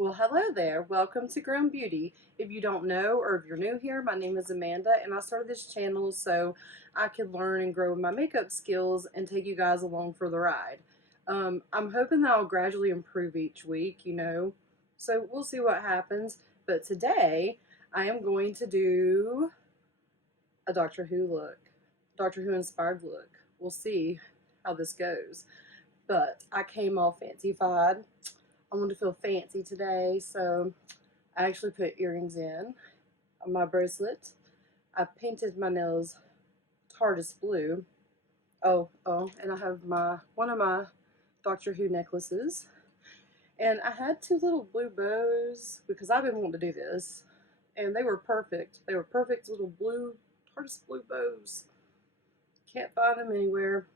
Well, hello there. Welcome to Grown Beauty. If you don't know or if you're new here, my name is Amanda and I started this channel so I could learn and grow my makeup skills and take you guys along for the ride. I'm hoping that I'll gradually improve each week, so we'll see what happens. But today I am going to do a Doctor Who look, Doctor Who inspired look. We'll see how this goes. But I came all fancy-fied. I want to feel fancy today, so I actually put earrings in on my bracelet. I painted my nails TARDIS blue. Oh, and I have one of my Doctor Who necklaces. And I had two little blue bows because I've been wanting to do this. And they were perfect. They were perfect little blue TARDIS blue bows. Can't find them anywhere.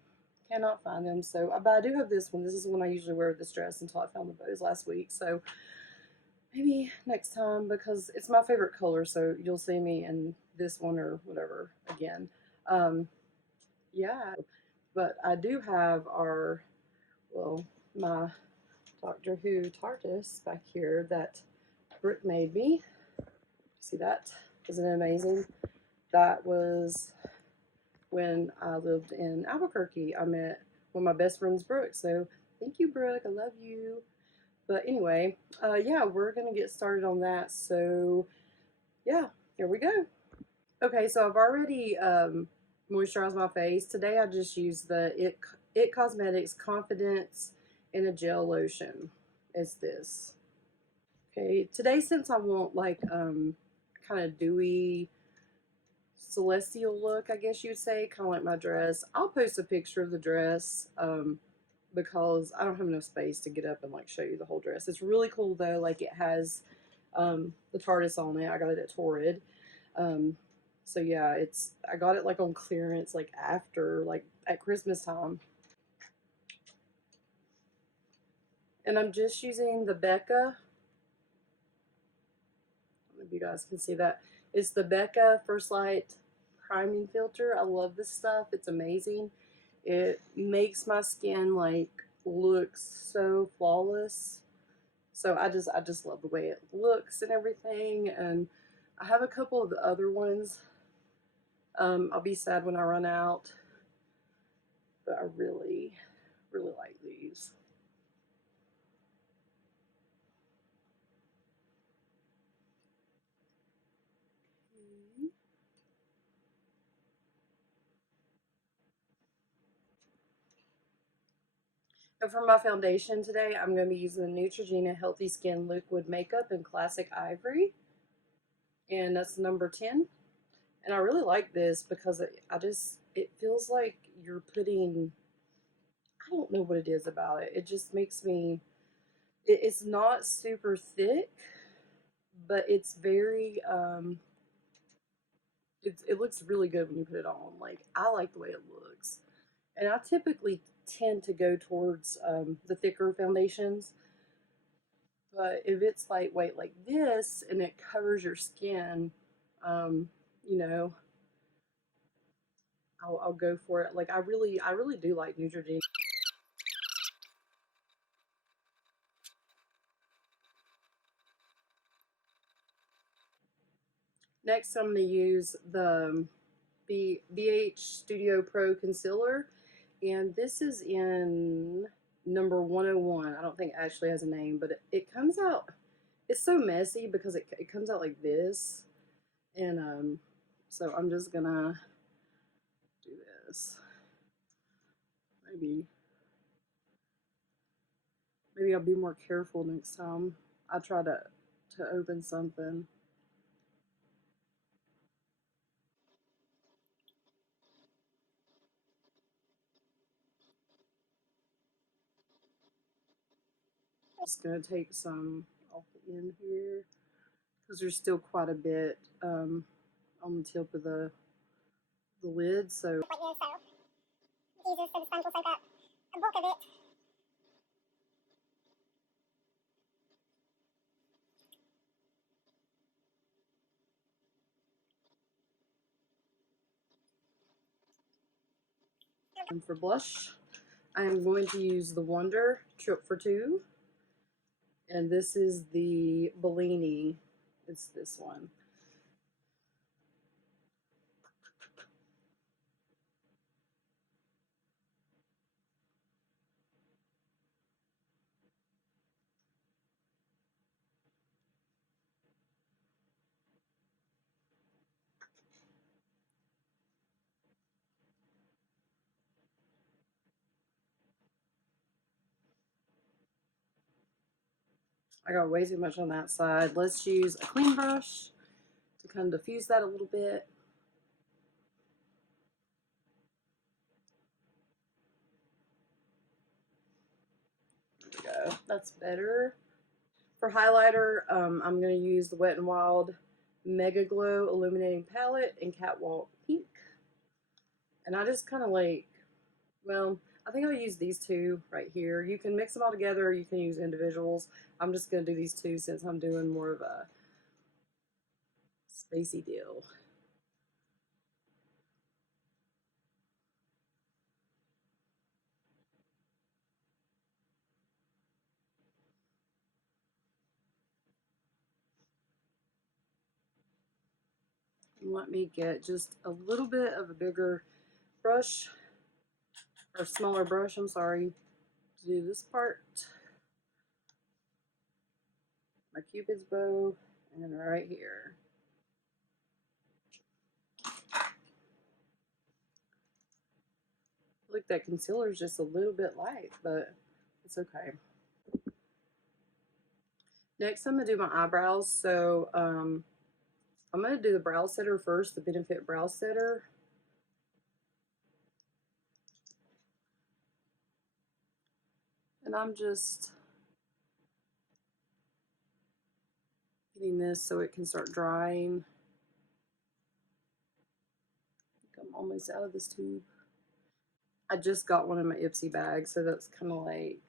Cannot find them. So, but I do have this one. This is the one I usually wear with this dress until I found the bows last week. So maybe next time, because it's my favorite color. So you'll see me in this one or whatever again. Yeah, but I do have my Doctor Who TARDIS back here that Brooke made me. See that? Isn't it amazing? That was when I lived in Albuquerque. I met one of my best friends, Brooke. So thank you, Brooke. I love you. But anyway, yeah, we're going to get started on that. So yeah, here we go. Okay, so I've already moisturized my face. Today I just used the It Cosmetics Confidence in a Gel Lotion. Is this. Okay, today since I want like kind of dewy celestial look, I guess you'd say, kind of like my dress. I'll post a picture of the dress because I don't have enough space to get up and like show you the whole dress. It's really cool though. Like it has the TARDIS on it. I got it at Torrid. So yeah, I got it like on clearance like after like at Christmas time. And I'm just using the Becca. I don't know if you guys can see that. It's the Becca First Light priming filter. I love this stuff. It's amazing. It makes my skin like look so flawless. So I just love the way it looks and everything. And I have a couple of the other ones. I'll be sad when I run out, but I really, really like these. And for my foundation today, I'm going to be using the Neutrogena Healthy Skin Liquid Makeup in Classic Ivory. And that's number 10. And I really like this because it feels like you're putting, I don't know what it is about it. It just makes me, it's not super thick, but it's very, it looks really good when you put it on. Like, I like the way it looks. And I typically tend to go towards the thicker foundations. But if it's lightweight like this and it covers your skin, you know, I'll go for it. Like I really do like Neutrogena. Next, I'm going to use the BH Studio Pro Concealer, and this is in number 101. I don't think it actually has a name, but it comes out. It's so messy because it comes out like this, and so I'm just gonna do this. Maybe I'll be more careful next time I try to open something. I'm just gonna take some off the end here because there's still quite a bit on the tip of the lid. So Jesus, so the sponge will soak up a bulk of it. and for blush, I am going to use the Wonder Trip for Two And this is the Bellini. It's this one. I got way too much on that side. Let's use a clean brush to kind of diffuse that a little bit. There we go. That's better. For highlighter, I'm going to use the Wet n Wild Megaglo Illuminating Palette in Catwalk Pink. And I just kind of like, well, I think I'll use these two right here. You can mix them all together, or you can use individuals. I'm just going to do these two since I'm doing more of a spacey deal. Let me get just a little bit of a bigger brush, or smaller brush, I'm sorry, to do this part. My Cupid's bow, and right here. Look, that concealer is just a little bit light, but it's okay. Next, I'm going to do my eyebrows. So, I'm going to do the brow setter first, the Benefit Brow Setter. And I'm just getting this so it can start drying. I'm almost out of this tube. I just got one in my IPSY bag, so that's kind of like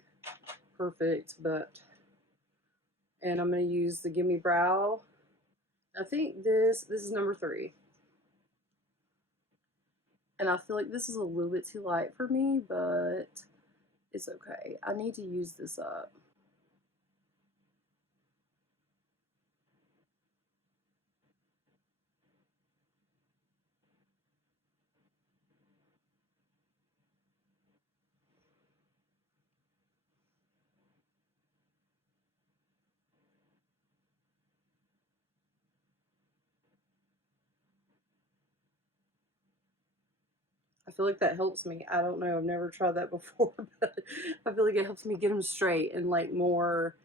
perfect, but, and I'm going to use the Gimme Brow. I think this is number 3. And I feel like this is a little bit too light for me, but it's okay. I need to use this up. I feel like that helps me. I don't know. I've never tried that before, but I feel like it helps me get them straight and like more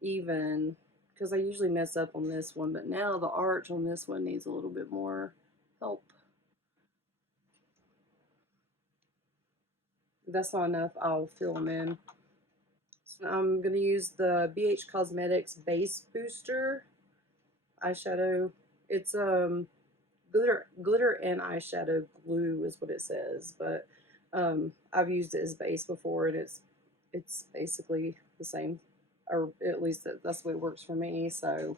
even, because I usually mess up on this one, but now the arch on this one needs a little bit more help. If that's not enough, I'll fill them in. So I'm going to use the BH Cosmetics Base Booster eyeshadow. It's glitter and eyeshadow glue is what it says, but I've used it as base before, and it's basically the same, or at least that's the way it works for me. So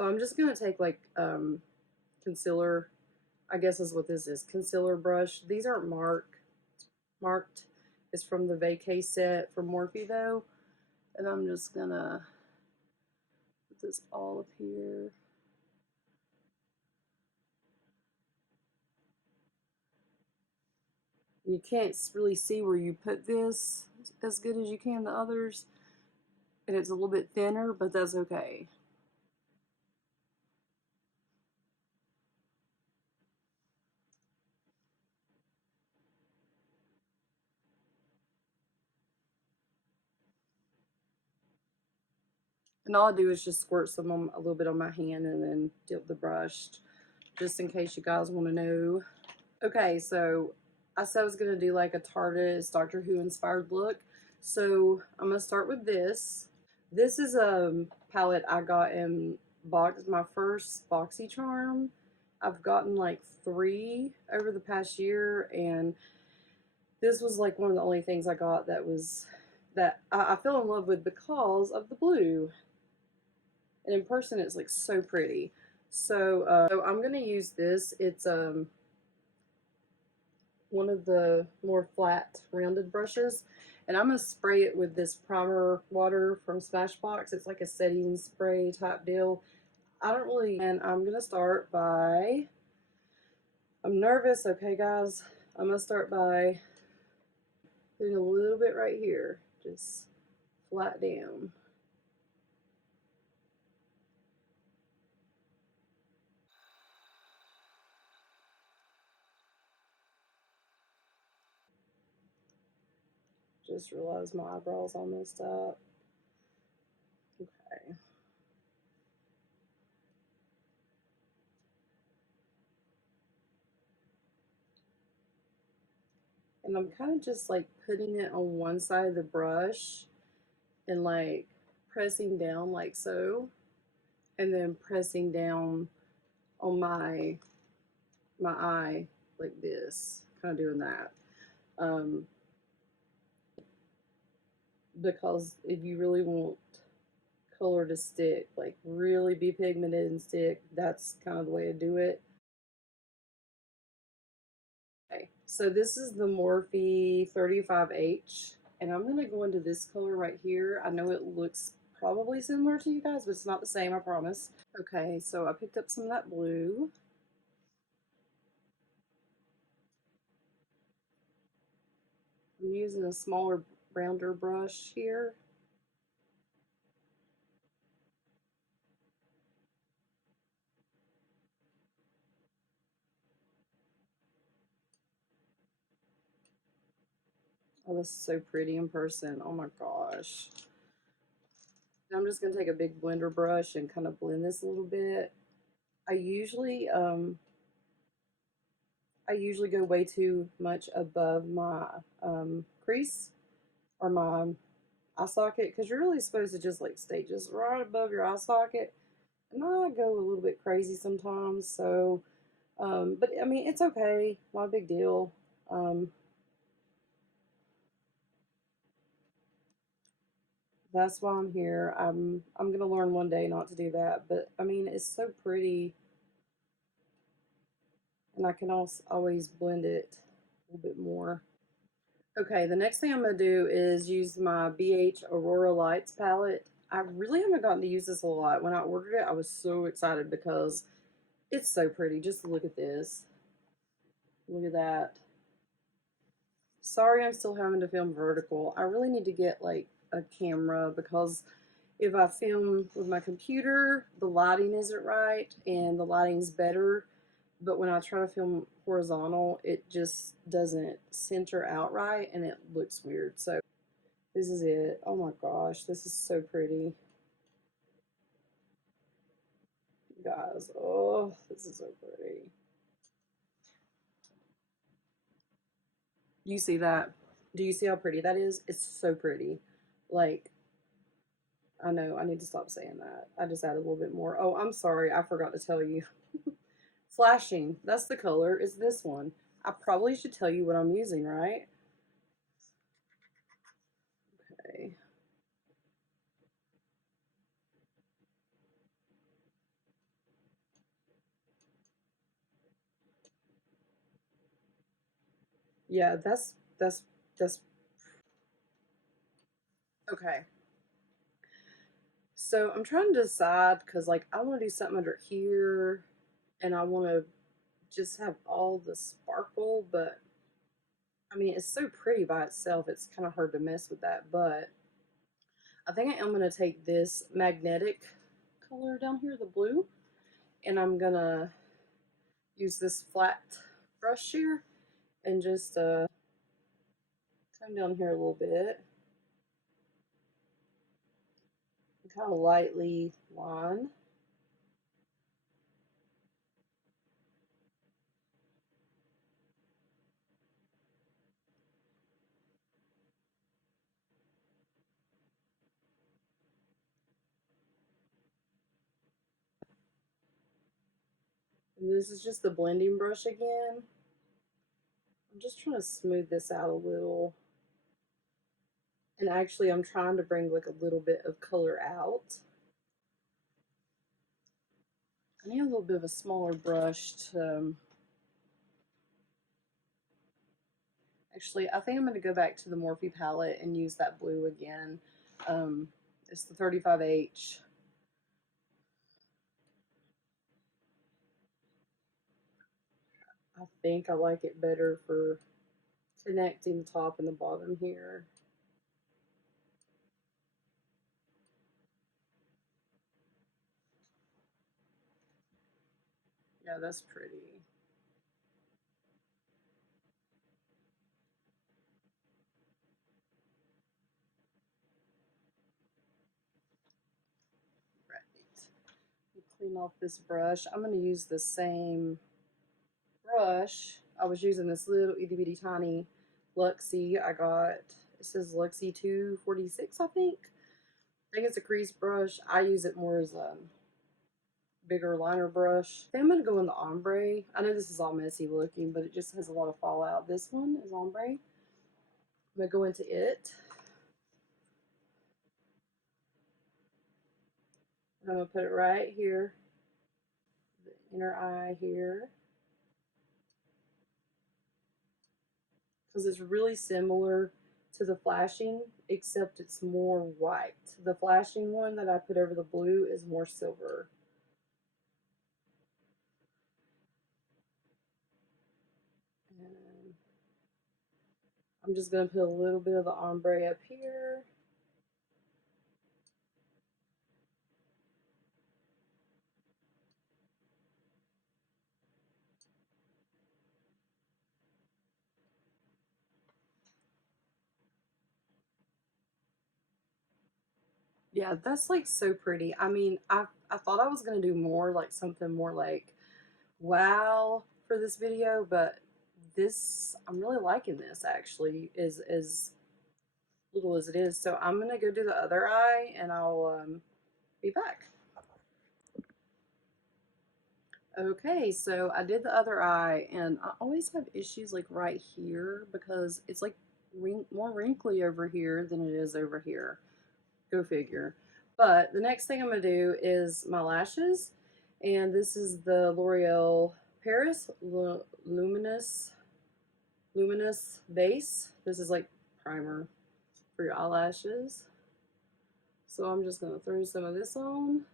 I'm just gonna take like concealer, I guess is what this is, concealer brush. These aren't marked. It's from the Vacay set from Morphe though, and I'm just gonna put this all up here. You can't really see where you put this as good as you can the others, and it's a little bit thinner, but that's okay. And all I do is just squirt some on a little bit on my hand and then dip the brush, just in case you guys want to know. Okay, so I said I was going to do like a Tarteist Doctor Who inspired look. So I'm going to start with this. This is a palette I got in my first BoxyCharm. I've gotten like 3 over the past year, and this was like one of the only things I got that I fell in love with because of the blue. And in person it's like so pretty. So I'm gonna use this. It's one of the more flat rounded brushes, And I'm going to spray it with this primer water from Smashbox. It's like a setting spray type deal. I don't really, and I'm going to start by, I'm nervous, okay guys? I'm going to start by putting a little bit right here, just flat down. Just realized my eyebrows all messed up. Okay. And I'm kind of just like putting it on one side of the brush and like pressing down like so, and then pressing down on my eye like this, kind of doing that. Because if you really want color to stick, like really be pigmented and stick, that's kind of the way to do it. Okay, so this is the Morphe 35H, and I'm going to go into this color right here. I know it looks probably similar to you guys, but it's not the same, I promise. Okay, so I picked up some of that blue. I'm using a smaller, rounder brush here. Oh, this is so pretty in person. Oh my gosh. I'm just going to take a big blender brush and kind of blend this a little bit. I usually go way too much above my crease or my eye socket, because you're really supposed to just like stay just right above your eye socket. And I go a little bit crazy sometimes, so but I mean it's okay, not a big deal. That's why I'm here. I'm gonna learn one day not to do that, but I mean it's so pretty, and I can also always blend it a little bit more. Okay, the next thing I'm going to do is use my BH Aurora Lights palette. I really haven't gotten to use this a lot. When I ordered it, I was so excited because it's so pretty. Just look at this. Look at that. Sorry I'm still having to film vertical. I really need to get like a camera, because if I film with my computer, the lighting isn't right and the lighting's better. But when I try to film horizontal, it just doesn't center out right and it looks weird. So this is it. Oh my gosh, this is so pretty. You guys, oh, this is so pretty. Do you see that? Do you see how pretty that is? It's so pretty. Like, I know, I need to stop saying that. I just added a little bit more. Oh, I'm sorry, I forgot to tell you. Flashing, that's the color, is this one. I probably should tell you what I'm using, right? Okay. Yeah, that's okay. So I'm trying to decide, because like I want to do something under here and I want to just have all the sparkle, but I mean it's so pretty by itself, it's kind of hard to mess with that. But I think I am going to take this magnetic color down here, the blue, and I'm going to use this flat brush here and just come down here a little bit and kind of lightly line. And this is just the blending brush again. I'm just trying to smooth this out a little. And actually, I'm trying to bring like a little bit of color out. I need a little bit of a smaller brush to. Actually, I think I'm going to go back to the Morphe palette and use that blue again. It's the 35H. I think I like it better for connecting the top and the bottom here. Yeah, that's pretty. Right. Clean off this brush. I'm going to use the same brush. I was using this little itty bitty tiny Luxie. It says Luxie 246, I think. I think it's a crease brush. I use it more as a bigger liner brush. I think I'm going to go in the ombre. I know this is all messy looking, but it just has a lot of fallout. This one is ombre. I'm going to go into it. I'm going to put it right here, the inner eye here, because it's really similar to the flashing, except it's more white. The flashing one that I put over the blue is more silver. And I'm just going to put a little bit of the ombre up here. Yeah, that's like so pretty. I mean, I thought I was gonna do more like something more like wow for this video, but this I'm really liking this actually is as little as it is. So I'm gonna go do the other eye and I'll be back. Okay, so I did the other eye and I always have issues like right here because it's like more wrinkly over here than it is over here. Go figure. But the next thing I'm going to do is my lashes. And this is the L'Oreal Paris Luminous Base. This is like primer for your eyelashes. So I'm just going to throw some of this on.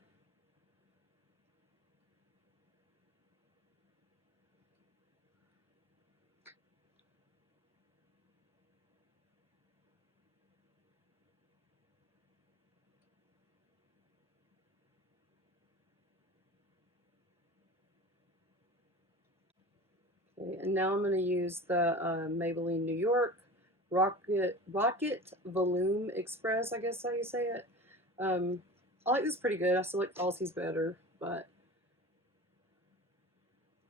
Okay, and now I'm going to use the Maybelline New York Rocket Volum Express, I guess how you say it. I like this pretty good. I still like Falsies better, but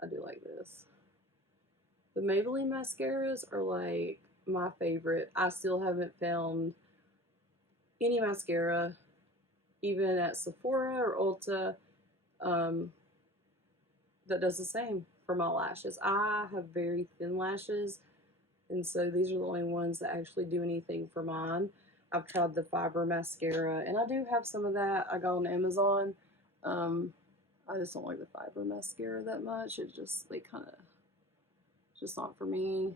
I do like this. The Maybelline mascaras are like my favorite. I still haven't found any mascara, even at Sephora or Ulta, um, that does the same for my lashes. I have very thin lashes, and so these are the only ones that actually do anything for mine. I've tried the fiber mascara, and I do have some of that. I got on Amazon. I just don't like the fiber mascara that much. It just, they kind of, just not for me.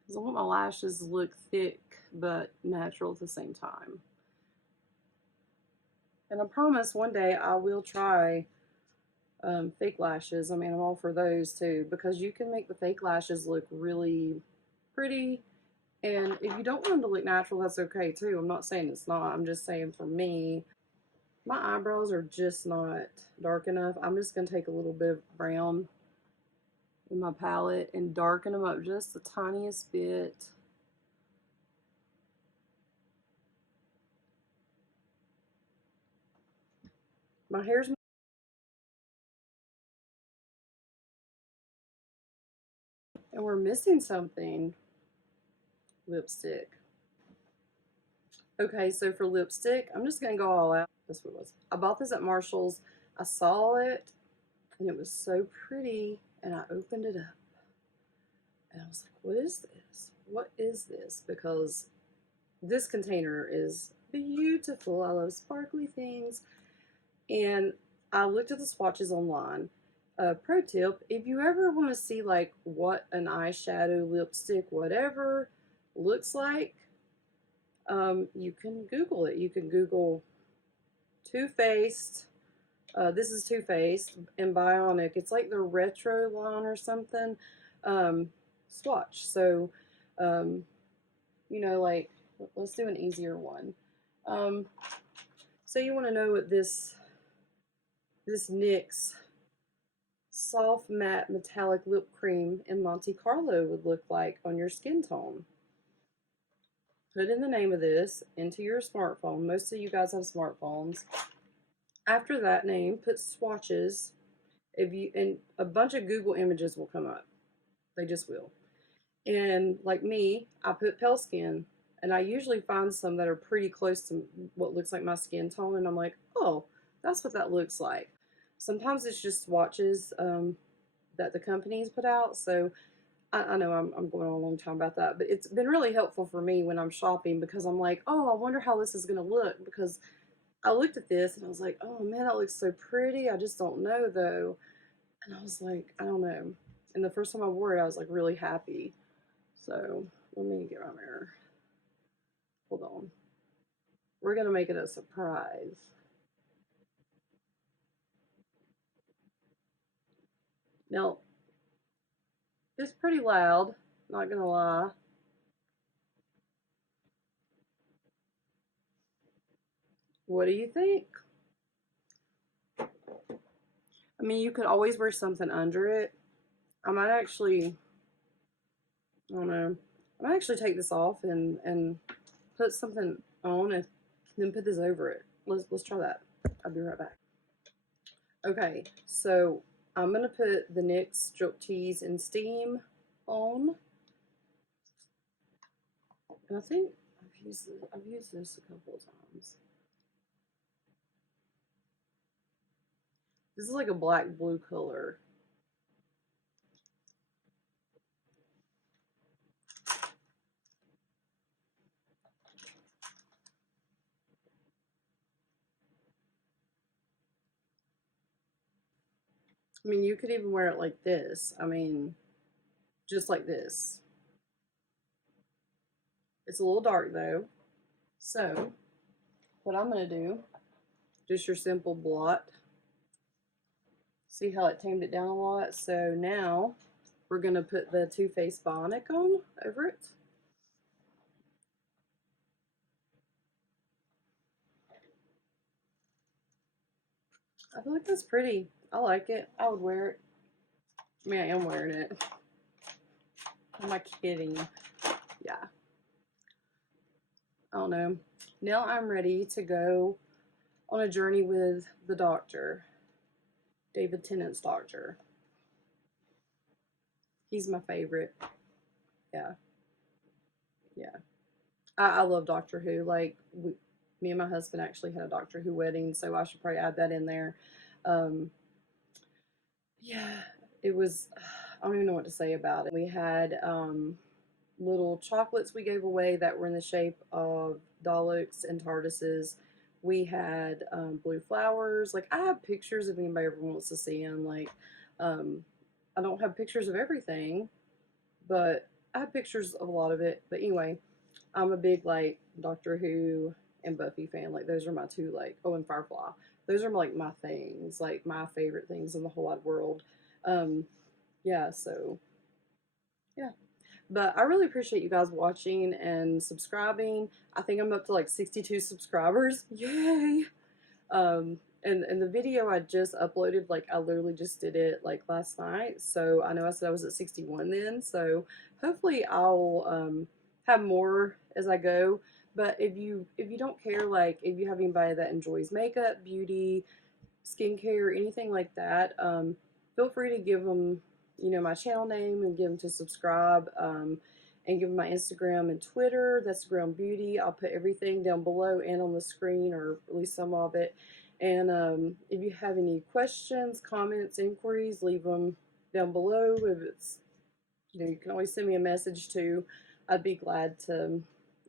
Because I want my lashes to look thick but natural at the same time. And I promise one day I will try fake lashes. I mean, I'm all for those too, because you can make the fake lashes look really pretty. And if you don't want them to look natural, that's okay too. I'm not saying it's not. I'm just saying for me, my eyebrows are just not dark enough. I'm just going to take a little bit of brown in my palette and darken them up just the tiniest bit. My hair's, and we're missing something. Lipstick. Okay, so for lipstick, I'm just going to go all out. That's what it was. I bought this at Marshall's. I saw it, and it was so pretty, and I opened it up. And I was like, what is this? What is this? Because this container is beautiful. I love sparkly things. And I looked at the swatches online, Pro tip, if you ever want to see like what an eyeshadow, lipstick, whatever looks like, you can Google it. You can Google Too Faced. This is Too Faced and Bionic. It's like the retro line or something. Swatch. So, um, like, let's do an easier one. So you want to know what this NYX soft matte metallic lip cream in Monte Carlo would look like on your skin tone. Put in the name of this into your smartphone. Most of you guys have smartphones. After that name, put swatches. And a bunch of Google images will come up. They just will. And like me, I put pale skin, and I usually find some that are pretty close to what looks like my skin tone, and I'm like, oh, that's what that looks like. Sometimes it's just swatches that the companies put out. So I know I'm going on a long time about that, but it's been really helpful for me when I'm shopping because I'm like, oh, I wonder how this is going to look, because I looked at this and I was like, oh man, that looks so pretty. I just don't know though. And I was like, I don't know. And the first time I wore it, I was like really happy. So let me get my mirror. Hold on. We're going to make it a surprise. Now, it's pretty loud, not going to lie. What do you think? I mean, you could always wear something under it. I might actually, I don't know, I might actually take this off and put something on and then put this over it. Let's try that. I'll be right back. Okay, so I'm gonna put the NYX Tease and Steam on, and I think I've used this a couple of times. This is like a black blue color. I mean, you could even wear it like this. I mean, just like this. It's a little dark though. So, what I'm going to do, just your simple blot. See how it tamed it down a lot? So now we're going to put the Too Faced Bionic on over it. I feel like that's pretty. I like it. I would wear it. I mean, I am wearing it. Am I kidding? Yeah. I don't know. Now I'm ready to go on a journey with the doctor, David Tennant's doctor. He's my favorite. Yeah. Yeah. I love Doctor Who. Like, me and my husband actually had a Doctor Who wedding, so I should probably add that in there. Um, yeah, it was, I don't even know what to say about it. We had little chocolates we gave away that were in the shape of Daleks and TARDISes. We had blue flowers. Like, I have pictures if anybody ever wants to see them. Like, I don't have pictures of everything, but I have pictures of a lot of it. But anyway, I'm a big like Doctor Who and Buffy fan. Like, those are my two, like, oh, and Firefly. Those are like my things, like my favorite things in the whole wide world. Yeah, so yeah. But I really appreciate you guys watching and subscribing. I think I'm up to like 62 subscribers. Yay! And the video I just uploaded, like I literally just did it like last night. So I know I said I was at 61 then. So hopefully I'll have more as I go. But if you don't care, like if you have anybody that enjoys makeup, beauty, skincare, anything like that, feel free to give them, my channel name and give them to subscribe. And give them my Instagram and Twitter. That's Ground Beauty. I'll put everything down below and on the screen, or at least some of it. And if you have any questions, comments, inquiries, leave them down below. If it's, you can always send me a message too. I'd be glad to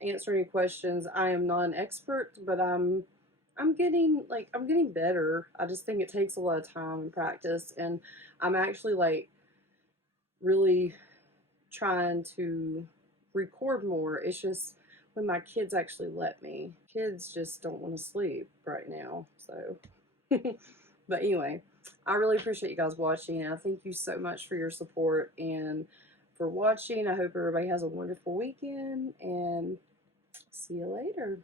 answer any questions. I am not an expert, but I'm I'm getting better. I just think it takes a lot of time and practice, and I'm actually like really trying to record more. It's just when my kids actually let me. Kids just don't want to sleep right now. So, but anyway, I really appreciate you guys watching, and I thank you so much for your support and for watching. I hope everybody has a wonderful weekend, and see you later.